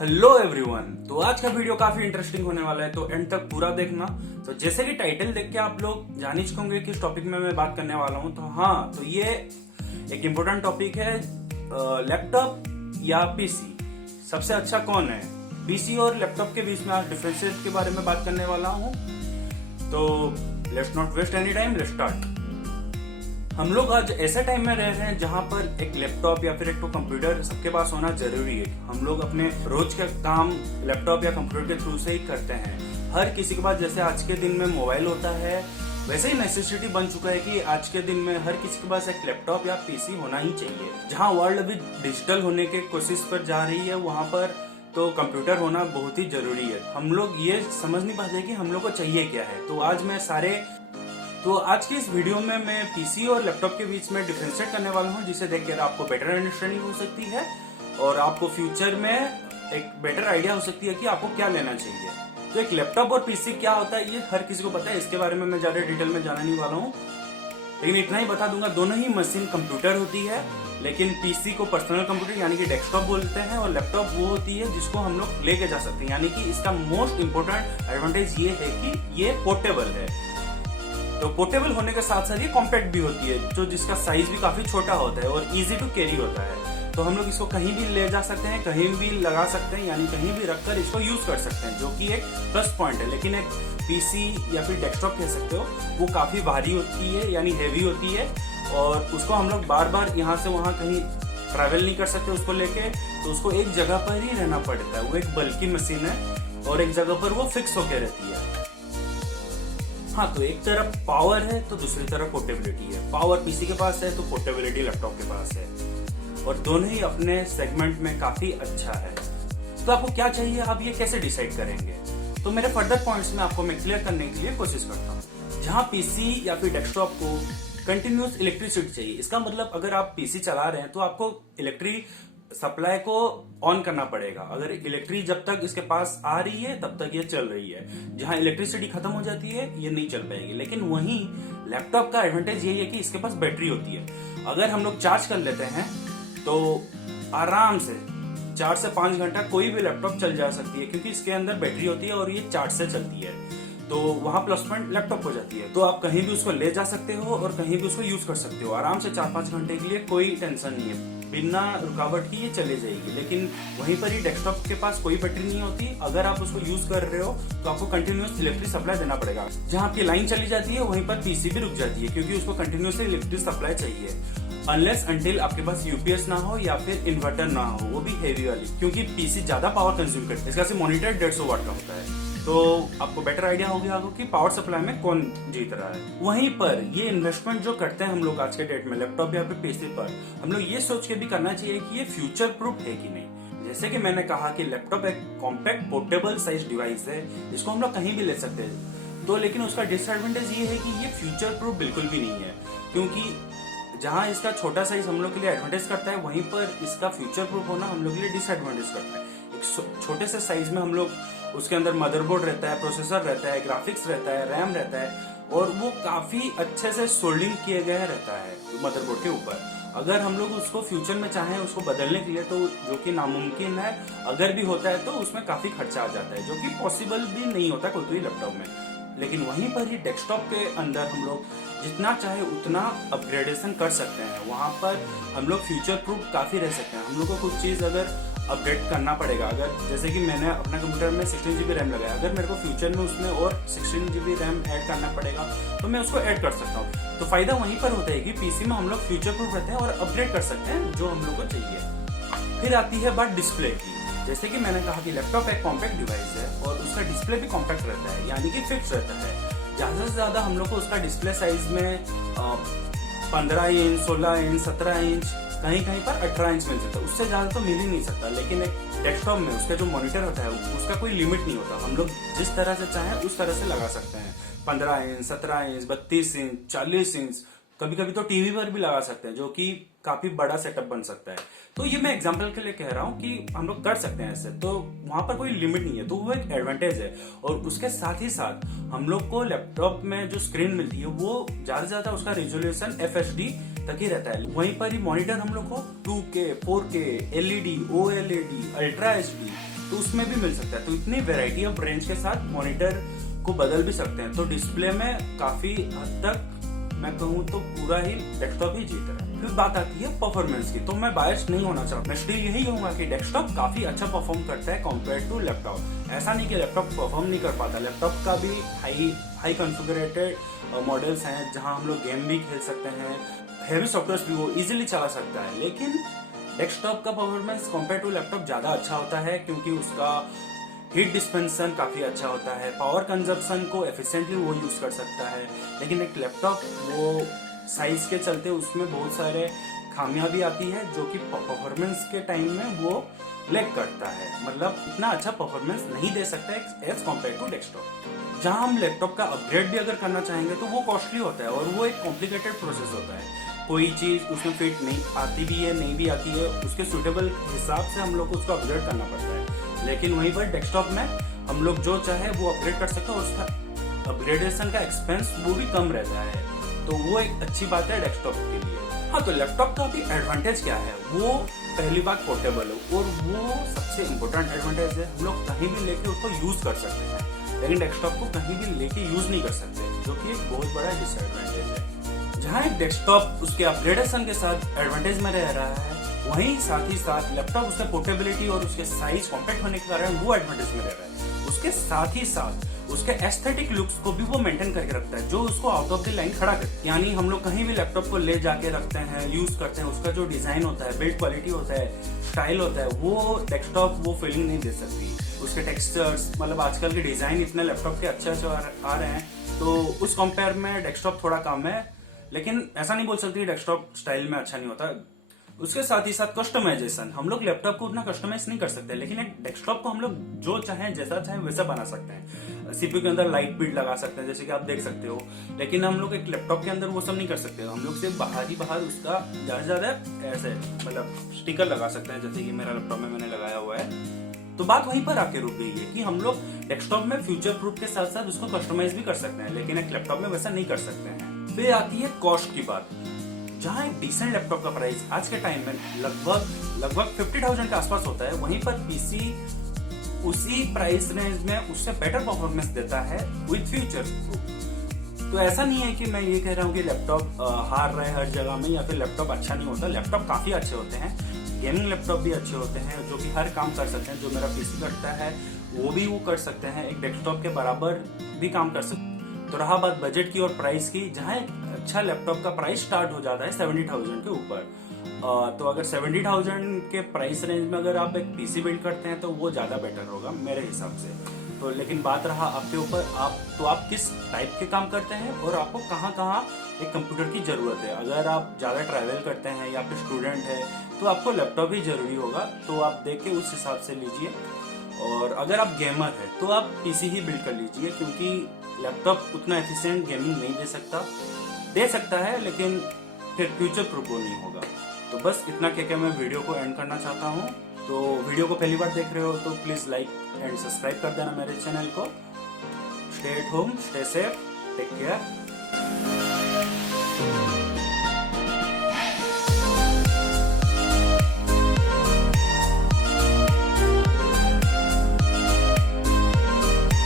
Hello everyone. तो आज का वीडियो काफी इंटरेस्टिंग होने वाला है, तो एंड तक पूरा देखना। तो जैसे कि टाइटल देख के आप लोग जान ही चुके किस टॉपिक में मैं बात करने वाला हूँ। तो ये एक इम्पोर्टेंट टॉपिक है, लैपटॉप या पीसी सबसे अच्छा कौन है। पीसी और लैपटॉप के बीच में आज डिफरेंसेस के बारे में बात करने वाला हूँ। तो let's not waste any time, let's start. हम लोग आज ऐसे टाइम में रह रहे हैं जहां पर एक लैपटॉप या फिर एक तो कंप्यूटर सबके पास होना जरूरी है। हम लोग अपने रोज का काम लैपटॉप या कंप्यूटर के थ्रू से ही करते हैं। हर किसी के पास जैसे आज के दिन में मोबाइल होता है, वैसे ही नेसेसिटी बन चुका है कि आज के दिन में हर किसी के पास एक लैपटॉप या पीसी होना ही चाहिए। जहां वर्ल्ड अभी डिजिटल होने के कोशिश पर जा रही है, वहां पर तो कंप्यूटर होना बहुत ही जरूरी है। हम लोग ये समझ नहीं पाते कि हम लोग को चाहिए क्या है। तो आज की इस वीडियो में मैं पीसी और लैपटॉप के बीच में डिफरेंशिएट करने वाला हूं, जिसे देखकर आपको बेटर अंडरस्टैंडिंग हो सकती है और आपको फ्यूचर में एक बेटर आइडिया हो सकती है कि आपको क्या लेना चाहिए। तो एक लैपटॉप और पीसी क्या होता है ये हर किसी को पता है, इसके बारे में मैं ज्यादा डिटेल में जाना नहीं वाला हूँ, लेकिन इतना ही बता दूंगा दोनों ही मशीन कंप्यूटर होती है। लेकिन पीसी को पर्सनल कंप्यूटर यानी कि डेस्कटॉप बोलते हैं और लैपटॉप वो होती है जिसको हम लोग लेके जा सकते हैं। यानी कि इसका मोस्ट इंपोर्टेंट एडवांटेज ये है कि ये पोर्टेबल है। तो पोर्टेबल होने के साथ साथ ये कॉम्पैक्ट भी होती है, जो जिसका साइज भी काफी छोटा होता है और इजी टू कैरी होता है। तो हम लोग इसको कहीं भी ले जा सकते हैं, कहीं भी लगा सकते हैं, यानी कहीं भी रखकर इसको यूज कर सकते हैं, जो कि एक प्लस पॉइंट है। लेकिन एक पीसी या फिर डेस्कटॉप कह सकते हो, वो काफी भारी होती है यानी हेवी होती है और उसको हम लोग बार बार यहाँ से वहां कहीं ट्रैवल नहीं कर सकते उसको लेके। तो उसको एक जगह पर ही रहना पड़ता है। वो एक बल्कि मशीन है और एक जगह पर वो फिक्स होकर रहती है। हाँ, तो एक तरफ पावर है तो दूसरी तरफ पोर्टेबिलिटी है। पावर पीसी के पास है तो पोर्टेबिलिटी लैपटॉप के पास है, और दोनों ही अपने सेगमेंट में काफी अच्छा है। तो आपको क्या चाहिए, आप ये कैसे डिसाइड करेंगे? तो मेरे फर्दर पॉइंट्स में आपको मैं क्लियर करने के लिए कोशिश करता हूँ। जहाँ पीसी या फिर डेस्कटॉप को कंटिन्यूस इलेक्ट्रिसिटी चाहिए, इसका मतलब अगर आप पीसी चला रहे हैं तो आपको इलेक्ट्रिक सप्लाई को ऑन करना पड़ेगा। अगर इलेक्ट्रिक जब तक इसके पास आ रही है तब तक ये चल रही है। जहां इलेक्ट्रिसिटी खत्म हो जाती है ये नहीं चल पाएगी। लेकिन वहीं लैपटॉप का एडवांटेज यही है कि इसके पास बैटरी होती है। अगर हम लोग चार्ज कर लेते हैं तो आराम से 4 से 5 घंटा कोई भी लैपटॉप चल जा सकती है, क्योंकि इसके अंदर बैटरी होती है और ये चार्ज से चलती है। तो वहां प्लस पॉइंट लैपटॉप हो जाती है। तो आप कहीं भी उसको ले जा सकते हो और कहीं भी उसको यूज कर सकते हो आराम से। 4-5 घंटे के लिए कोई टेंशन नहीं है, बिना रुकावट की ये चले जाएगी। लेकिन वहीं पर ही डेस्कटॉप के पास कोई बैटरी नहीं होती। अगर आप उसको यूज कर रहे हो तो आपको कंटिन्यूअस इलेक्ट्रिक सप्लाई देना पड़ेगा। जहां आपकी लाइन चली जाती है वहीं पर पीसी भी रुक जाती है, क्योंकि उसको कंटिन्यूअसली इलेक्ट्रिक सप्लाई चाहिए। अनलेस अंटिल आपके पास यूपीएस ना हो या फिर इन्वर्टर ना हो, वो भी हेवी वाली, क्योंकि पीसी ज्यादा पावर कंज्यूम करता है। इसका सिर्फ मॉनिटर 150 वाट का होता है। तो आपको बेटर आइडिया हो गया होगा कि पावर सप्लाई में कौन जीत रहा है। वहीं पर ये इन्वेस्टमेंट जो करते हैं हम लोग आज के डेट में लैपटॉप या फिर पीसी पर, हम लोग ये सोच के भी करना चाहिए कि ये फ्यूचर प्रूफ है कि नहीं। जैसे कि मैंने कहा कि लैपटॉप एक कॉम्पैक्ट पोर्टेबल साइज डिवाइस है, जिसको हम लोग कहीं भी ले सकते हैं। तो लेकिन उसका डिसएडवांटेज ये है कि ये फ्यूचर प्रूफ बिल्कुल भी नहीं है, क्योंकि जहां इसका छोटा साइज हम लोग के लिए एडवांटेज करता है, वहीं पर इसका फ्यूचर प्रूफ होना हम लोग के लिए डिसएडवांटेज करता है। एक छोटे से साइज में हम लोग उसके अंदर मदरबोर्ड रहता है, प्रोसेसर रहता है, ग्राफिक्स रहता है, रैम रहता है, और वो काफी अच्छे से सोल्डिंग किए गए रहता है मदरबोर्ड के ऊपर। अगर हम लोग उसको फ्यूचर में चाहें उसको बदलने के लिए, तो जो कि नामुमकिन है, अगर भी होता है तो उसमें काफी खर्चा आ जाता है, जो कि पॉसिबल भी नहीं होता कोई भी लैपटॉप में। लेकिन वहीं पर ही डेस्कटॉप के अंदर हम लोग जितना चाहे उतना अपग्रेडेशन कर सकते हैं। वहां पर हम लोग फ्यूचर प्रूफ काफी रह सकते हैं। हम लोग को कुछ चीज अगर अपडेट करना पड़ेगा, अगर जैसे कि मैंने अपने कंप्यूटर में 16 GB रैम लगाया, अगर मेरे को फ्यूचर में उसमें और 16 GB रैम ऐड करना पड़ेगा तो मैं उसको ऐड कर सकता हूँ। तो फायदा वहीं पर होता है कि पीसी में हम लोग फ्यूचर प्रूफ रहते हैं और अपग्रेड कर सकते हैं जो हम लोग को चाहिए। फिर आती है बात डिस्प्ले की। जैसे कि मैंने कहा कि लैपटॉप एक कॉम्पैक्ट डिवाइस है और उसका डिस्प्ले भी कॉम्पैक्ट रहता है, यानी कि फिक्स रहता है। ज्यादा से ज्यादा हम लोग को उसका डिस्प्ले साइज में 15 इंच, 16 इंच, 17 इंच, कहीं कहीं पर 18 इंच मिल सकता है। उससे ज्यादा तो मिल ही नहीं सकता। लेकिन एक डेस्कटॉप में उसका जो मॉनिटर होता है उसका कोई लिमिट नहीं होता। हम लोग जिस तरह से चाहें उस तरह से लगा सकते हैं। 15 इंच, 17 इंच, 32 इंच, 40 इंच, कभी कभी तो टीवी पर भी लगा सकते हैं, जो कि काफी बड़ा सेटअप बन सकता है। तो ये मैं एग्जांपल के लिए कह रहा हूँ कि हम लोग कर सकते हैं ऐसे। तो वहां पर कोई लिमिट नहीं है, तो वो एक एडवांटेज है। और उसके साथ ही साथ हम लोग को लैपटॉप में जो स्क्रीन मिलती है वो ज्यादा से ज्यादा उसका रेजोल्यूशन FHD तक ही रहता है। वहीं पर ही मॉनिटर हम लोग को 2K, 4K, LED, OLED, ultra HD, तो उसमें भी मिल सकता है। तो इतनी वेराइटी ऑफ रेंज के साथ मॉनिटर को बदल भी सकते हैं। तो डिस्प्ले में काफी हद तक मैं कहूँ तो पूरा ही डेस्कटॉप ही जीत रहा है। फिर बात आती है परफॉर्मेंस की, तो मैं बायस नहीं होना चाहता, मैं स्टिल यही कहूंगा कि डेस्कटॉप काफी अच्छा परफॉर्म करता है कंपेयर टू लैपटॉप। ऐसा नहीं कि लैपटॉप परफॉर्म नहीं कर पाता, लैपटॉप का भी हाई कॉन्फ़िगरेटेड मॉडल्स हैं जहां हम लोग गेम भी खेल सकते हैं, हैवी सॉफ्टवेयर भी वो इजीली चला सकता है। लेकिन डेस्कटॉप का परफॉर्मेंस कंपेयर टू लैपटॉप ज्यादा अच्छा होता है, क्योंकि उसका हीट डिस्पेंसन काफी अच्छा होता है, पावर कंजप्शन को एफिशिएंटली वो यूज कर सकता है। लेकिन एक लैपटॉप वो साइज के चलते उसमें बहुत सारे खामियां भी आती है, जो कि परफॉर्मेंस के टाइम में वो लैग करता है, मतलब इतना अच्छा परफॉर्मेंस नहीं दे सकता है एज कम्पेयर टू डेस्कटॉप। जहां हम लैपटॉप का अपग्रेड भी अगर करना चाहेंगे तो वो कॉस्टली होता है और वो एक कॉम्प्लिकेटेड प्रोसेस होता है। कोई चीज उसमें फिट नहीं आती भी है, नहीं भी आती है, उसके सुटेबल हिसाब से हम लोग को उसको अपग्रेड करना पड़ता है। लेकिन वहीं पर डेस्कटॉप में हम लोग जो चाहे वो अपग्रेड कर सकते हैं और उसका अपग्रेडेशन का एक्सपेंस वो भी कम रहता है। तो वो एक अच्छी बात है डेस्कटॉप के लिए। हाँ, तो लैपटॉप का भी एडवांटेज क्या है, वो पहली बात पोर्टेबल है और वो सबसे इम्पोर्टेंट एडवांटेज है। हम लोग कहीं भी लेके उसको यूज कर सकते हैं, लेकिन डेस्कटॉप को कहीं भी लेके यूज नहीं कर सकते, जो कि एक बहुत बड़ा डिसएडवांटेज है। जहाँ एक डेस्कटॉप उसके अपग्रेडेशन के साथ एडवांटेज में रह रहा है, वहीं साथ ही साथ लैपटॉप उसका पोर्टेबिलिटी और उसके साइज कॉम्पैक्ट होने के कारण वो एडवांटेज में रह रहा है। उसके साथ ही साथ उसके एस्थेटिक लुक्स को भी वो मेंटेन करके रखता है, जो उसको आउट ऑफ द लाइन खड़ा करता है। यानी हम लोग कहीं भी लैपटॉप को ले जाके रखते हैं, यूज करते हैं, उसका जो डिजाइन होता है, बिल्ड क्वालिटी होता है, स्टाइल होता है, वो डेस्कटॉप वो फीलिंग नहीं दे सकती। उसके टेक्सचर्स, मतलब आजकल के डिजाइन इतने लैपटॉप के अच्छे आ रहे हैं, तो उस कंपेयर में डेस्कटॉप थोड़ा कम है। लेकिन ऐसा नहीं बोल सकती डेस्कटॉप स्टाइल में अच्छा नहीं होता। उसके साथ ही साथ कस्टमाइजेशन, हम लोग लैपटॉप को उतना कस्टमाइज नहीं कर सकते, लेकिन एक डेस्कटॉप को हम लोग जो चाहें, जैसा चाहें वैसा बना सकते हैं। सीपीयू के अंदर लाइट बिल्ड लगा सकते हैं, जैसे कि आप देख सकते हो, लेकिन हम लोग एक लैपटॉप के अंदर वो सब नहीं कर सकते। हम लोग सिर्फ बाहर ही बाहर उसका ज्यादा ऐसे मतलब स्टिकर लगा सकते हैं, जैसे कि मेरा लैपटॉप में मैंने लगाया हुआ है। तो बात वहीं पर आके रुक गई है कि हम लोग डेस्कटॉप में फ्यूचर प्रूफ के साथ साथ उसको कस्टमाइज भी कर सकते हैं, लेकिन एक लैपटॉप में वैसा नहीं कर सकते हैं। फिर आती है कॉस्ट की बात, जहां एक डिसेंट लैपटॉप का प्राइस आज के टाइम में लगभग 50,000 के आसपास होता है, वहीं पर पीसी उसी प्राइस रेंज में उससे बेटर परफॉर्मेंस देता है विद फ्यूचर प्रूफ। तो ऐसा नहीं है कि मैं ये कह रहा हूँ कि लैपटॉप हार रहा है हर जगह में, या फिर लैपटॉप अच्छा नहीं होता। लैपटॉप काफी अच्छे होते हैं, गेमिंग लैपटॉप भी अच्छे होते हैं, जो कि हर काम कर सकते हैं। जो मेरा पीसी करता है वो भी वो कर सकते हैं, एक डेस्कटॉप के बराबर भी काम कर सकते हैं। तो रहा बात बजट की और प्राइस की, जहां एक अच्छा लैपटॉप का प्राइस स्टार्ट हो जाता है 70,000 के ऊपर। तो अगर 70,000 के प्राइस रेंज में अगर आप एक पीसी बिल्ड करते हैं तो वो ज्यादा बेटर होगा मेरे हिसाब से। तो लेकिन बात रहा आपके ऊपर, आप किस टाइप के काम करते हैं और आपको कहाँ कहाँ एक कंप्यूटर की जरूरत है। अगर आप ज्यादा ट्रैवल करते हैं या फिर स्टूडेंट है तो आपको लैपटॉप ही जरूरी होगा, तो आप देख के उस हिसाब से लीजिए। और अगर आप गेमर है तो आप पीसी ही बिल्ड कर लीजिए, क्योंकि लैपटॉप उतना एफिशिएंट गेमिंग नहीं दे सकता है, लेकिन फिर फ्यूचर प्रूफ नहीं होगा। तो बस इतना कह के मैं वीडियो को एंड करना चाहता हूँ। तो वीडियो को पहली बार देख रहे हो तो प्लीज लाइक एंड सब्सक्राइब कर देना मेरे चैनल को। Stay at home, stay safe, take care.